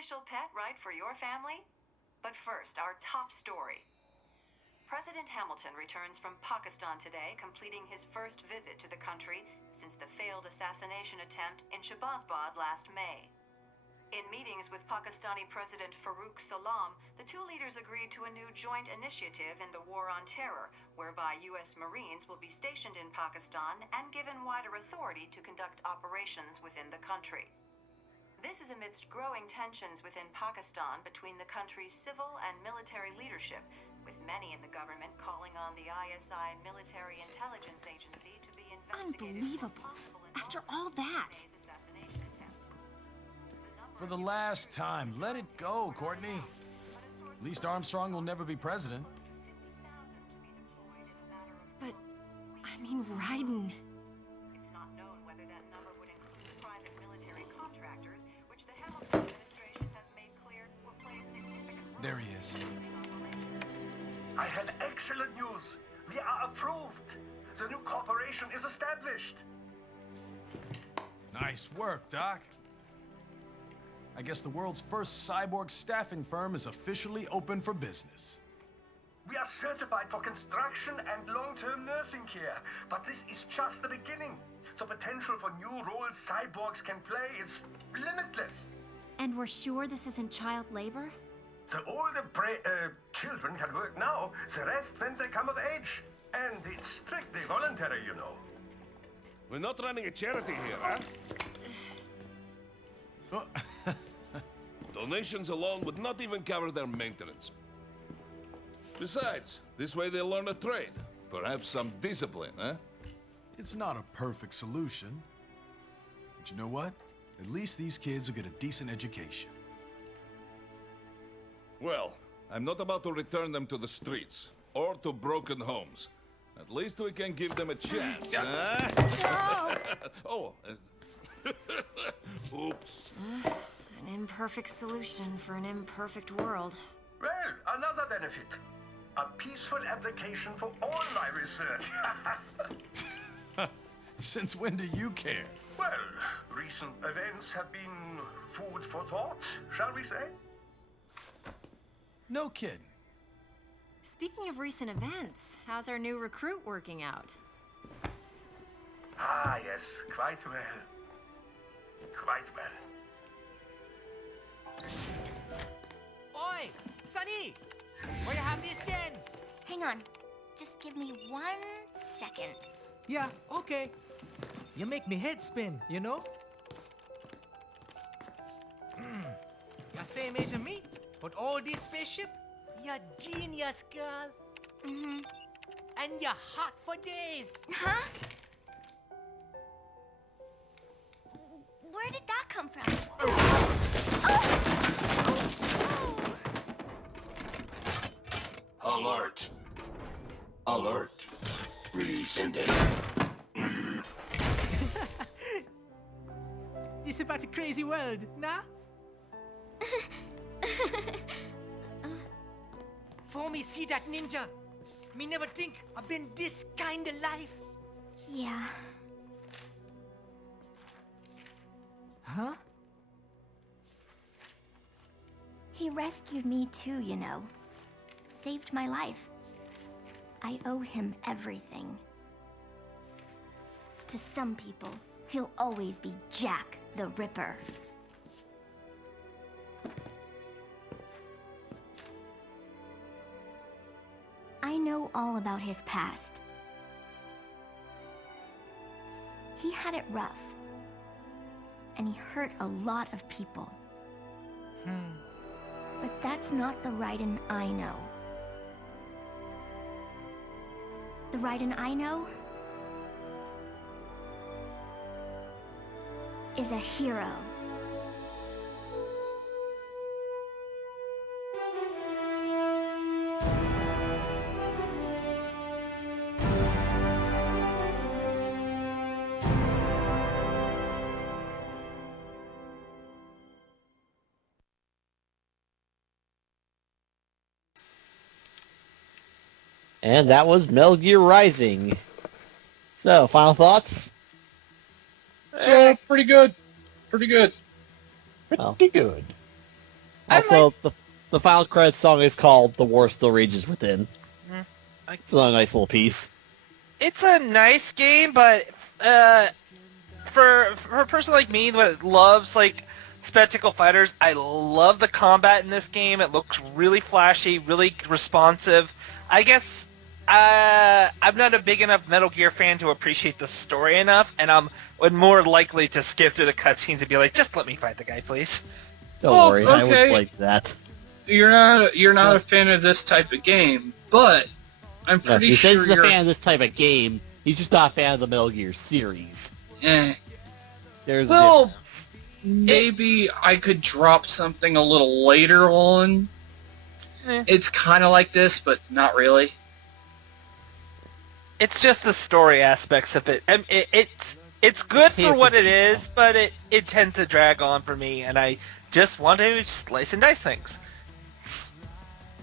official pet, right, for your family? But first, our top story. President Hamilton returns from Pakistan today, completing his first visit to the country since the failed assassination attempt in Shahbazbad last May. In meetings with Pakistani President Farooq Salam, the two leaders agreed to a new joint initiative in the War on Terror, whereby U.S. Marines will be stationed in Pakistan and given wider authority to conduct operations within the country. This is amidst growing tensions within Pakistan between the country's civil and military leadership, with many in the government calling on the ISI Military Intelligence Agency to be investigated. Unbelievable. After all that. For the last time, let it go, Courtney. At least Armstrong will never be president. But, I mean, Raiden. It's not known whether that number would include private military contractors, which the Hamilton administration has made clear will play a significant role. There he is. I have excellent news. We are approved. The new corporation is established. Nice work, Doc. I guess the world's first cyborg staffing firm is officially open for business. We are certified for construction and long-term nursing care, but this is just the beginning. The potential for new roles cyborgs can play is limitless. And we're sure this isn't child labor? The older children can work now, the rest when they come of age. And it's strictly voluntary, you know. We're not running a charity here, huh? Donations alone would not even cover their maintenance. Besides, this way they'll learn a trade. Perhaps some discipline, huh? It's not a perfect solution. But you know what? At least these kids will get a decent education. Well, I'm not about to return them to the streets or to broken homes. At least we can give them a chance, huh? No! Oops. An imperfect solution for an imperfect world. Well, another benefit. A peaceful application for all my research. Since when do you care? Well, recent events have been food for thought, shall we say? No kidding. Speaking of recent events, how's our new recruit working out? Ah, yes, quite well. Quite well. Oi! Sunny! Where you have this again? Hang on. Just give me 1 second. Yeah, okay. You make me head spin, you know? You're same age as me, but all this spaceship, you're genius, girl. Mm-hmm. And you're hot for days. Huh? Where did that come from? Alert. Alert. Rescinding. This is about a crazy world, nah? For me see that ninja, me never think I've been this kind of life. Yeah. Huh? He rescued me too, you know. Saved my life. I owe him everything. To some people, he'll always be Jack the Ripper. I know all about his past. He had it rough. And he hurt a lot of people. But that's not the Raiden I know. The Raiden I know is a hero. And that was Metal Gear Rising. So, final thoughts? Pretty good. Pretty good. Pretty good. Also, the final credits song is called "The War Still Rages Within." It's a nice little piece. It's a nice game, but for a person like me that loves like spectacle fighters, I love the combat in this game. It looks really flashy, really responsive. I guess I'm not a big enough Metal Gear fan to appreciate the story enough, and I'm more likely to skip through the cutscenes and be like, just let me fight the guy, please. Don't worry, I would like that. You're not a fan of this type of game, but I'm pretty sure he says he's a fan of this type of game. He's just not a fan of the Metal Gear series. There's a difference. Maybe I could drop something a little later on. It's kind of like this, but not really. It's just the story aspects of it. It's good for what it is, but it tends to drag on for me, and I just want to slice and dice things.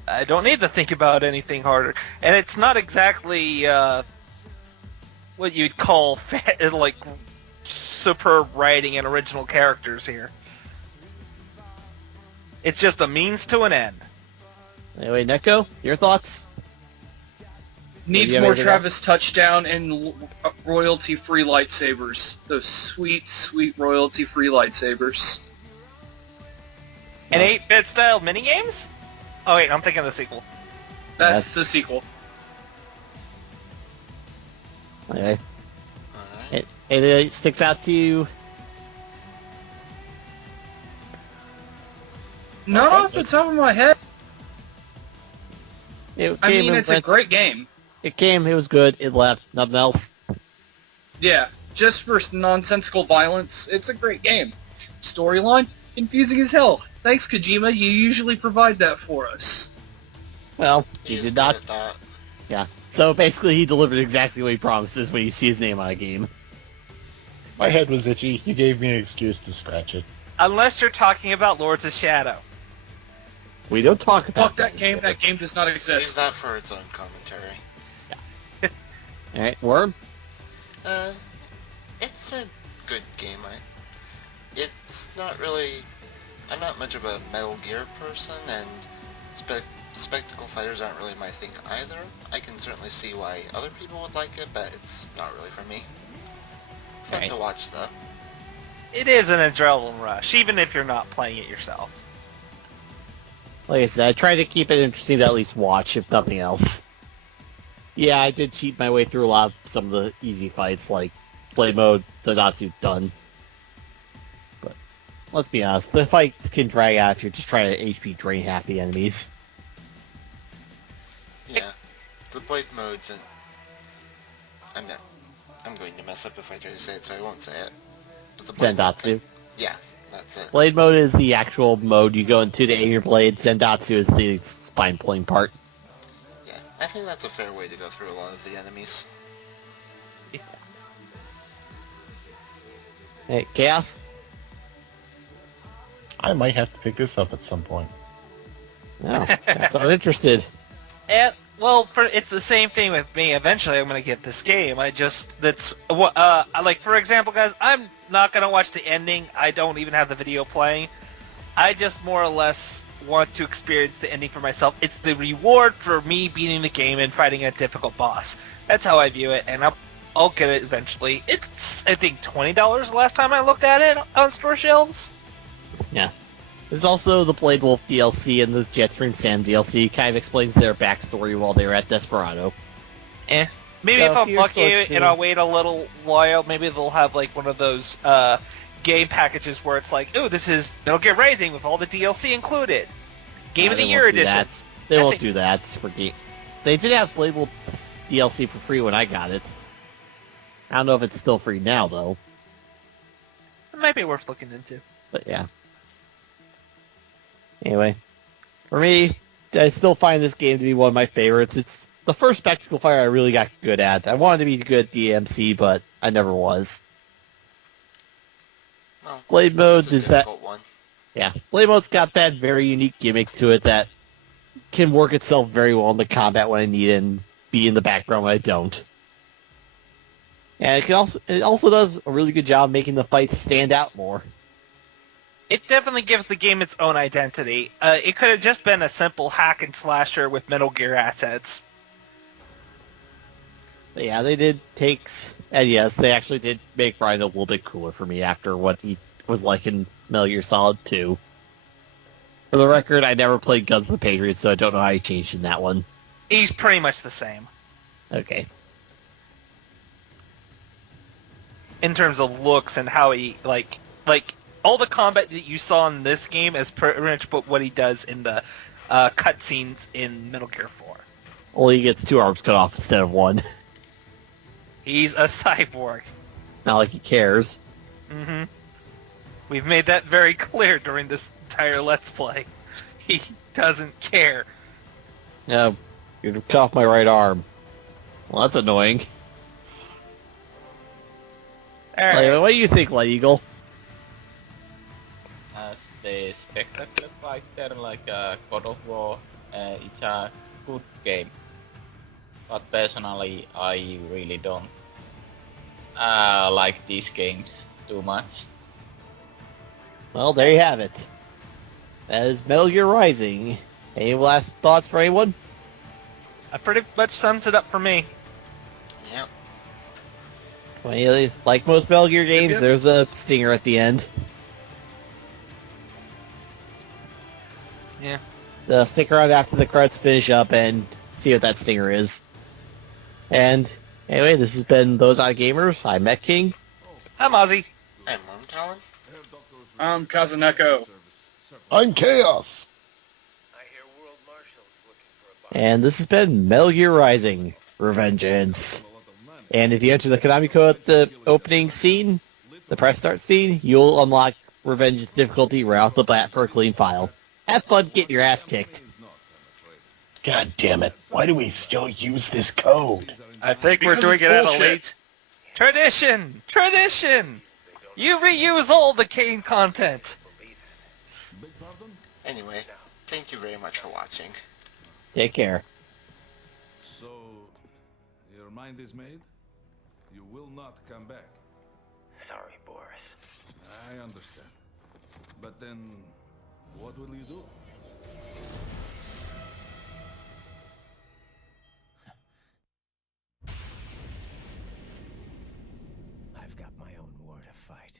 I don't need to think about anything harder, and it's not exactly what you'd call like superb writing and original characters here. It's just a means to an end. Anyway, Neko, your thoughts? Needs more Travis touchdown and royalty-free lightsabers. Those sweet, sweet royalty-free lightsabers. And 8-bit style minigames? Oh wait, I'm thinking of the sequel. That's the sequel. Okay. It sticks out to you. Not off the top of my head. It's a great game. It was good. It left. Nothing else. Yeah, just for nonsensical violence, it's a great game. Storyline, confusing as hell. Thanks, Kojima. You usually provide that for us. Well, he did not. Yeah. So basically, he delivered exactly what he promises when you see his name on a game. My head was itchy. You gave me an excuse to scratch it. Unless you're talking about Lords of Shadow. We don't talk about that game. That game does not exist. Use that for its own commentary. Yeah. All right, Worm. It's a good game. It's not really. I'm not much of a Metal Gear person, and spectacle fighters aren't really my thing either. I can certainly see why other people would like it, but it's not really for me. Fun to watch, though. It is an adrenaline rush, even if you're not playing it yourself. Like I said, I try to keep it interesting to at least watch, if nothing else. Yeah, I did cheat my way through a lot of some of the easy fights, like play mode, Zandatsu done. But let's be honest, the fights can drag out if you're just trying to HP drain half the enemies. Yeah, the blade modes and I'm going to mess up if I try to say it, so I won't say it. But the Zandatsu. Yeah, that's it. Blade mode is the actual mode you go into to aim your blade. Zandatsu is the spine pulling part. Yeah, I think that's a fair way to go through a lot of the enemies. Hey, Chaos? I might have to pick this up at some point. No, so I'm interested. And well, it's the same thing with me. Eventually, I'm gonna get this game. Like for example, guys, I'm not gonna watch the ending. I don't even have the video playing. I just more or less want to experience the ending for myself. It's the reward for me beating the game and fighting a difficult boss. That's how I view it, and I'll get it eventually. It's I think $20 the last time I looked at it on store shelves. Yeah. There's also the Blade Wolf DLC and the Jetstream Sam DLC. Kind of explains their backstory while they were at Desperado. Maybe so if I'm lucky and I'll wait a little while, maybe they'll have like one of those game packages where it's like, ooh, this is Metal Gear Rising with all the DLC included. Game of the Year edition. They won't do that for game. They did have Blade Wolf DLC for free when I got it. I don't know if it's still free now, though. It might be worth looking into. But yeah. Anyway, for me, I still find this game to be one of my favorites. It's the first spectacle fighter I really got good at. I wanted to be good at DMC, but I never was. Well, Blade mode is that. One. Yeah, Blade mode's got that very unique gimmick to it that can work itself very well in the combat when I need it and be in the background when I don't. And it also does a really good job making the fights stand out more. It definitely gives the game its own identity. It could have just been a simple hack and slasher with Metal Gear assets. But yeah, they did takes, and yes, they actually did make Ryan a little bit cooler for me after what he was like in Metal Gear Solid 2. For the record, I never played Guns of the Patriots, so I don't know how he changed in that one. He's pretty much the same. Okay. In terms of looks and how he, like all the combat that you saw in this game is pretty much what he does in the cutscenes in Metal Gear 4. Only he gets 2 arms cut off instead of 1. He's a cyborg. Not like he cares. Mm-hmm. We've made that very clear during this entire Let's Play. He doesn't care. Yeah, you cut off my right arm. Well, that's annoying. Alright. Like, what do you think, Light Eagle? As the spectacular fighter like God of War, it's a good game. But personally, I really don't like these games too much. Well, there you have it. That is Metal Gear Rising. Any last thoughts for anyone? That pretty much sums it up for me. Yep. Well, like most Metal Gear games, Yep. there's a stinger at the end. Yeah. So stick around after the credits finish up and see what that stinger is. And anyway, this has been Those Odd Gamers. I'm Met King. I'm Ozzy. I'm Wormtalon. I'm Kazuneko. I'm Chaos. And this has been Metal Gear Rising: Revengeance. And if you enter the Konami code at the opening scene, the press start scene, you'll unlock Revengeance difficulty right off the bat for a clean file. Have fun getting your ass kicked. God damn it. Why do we still use this code? I think Because we're doing it's it at a bullshit. late tradition. Tradition. You reuse all the Kane content. Anyway, thank you very much for watching. Take care. So, your mind is made? You will not come back. Sorry, Boris. I understand. But then, what will you do? I've got my own war to fight.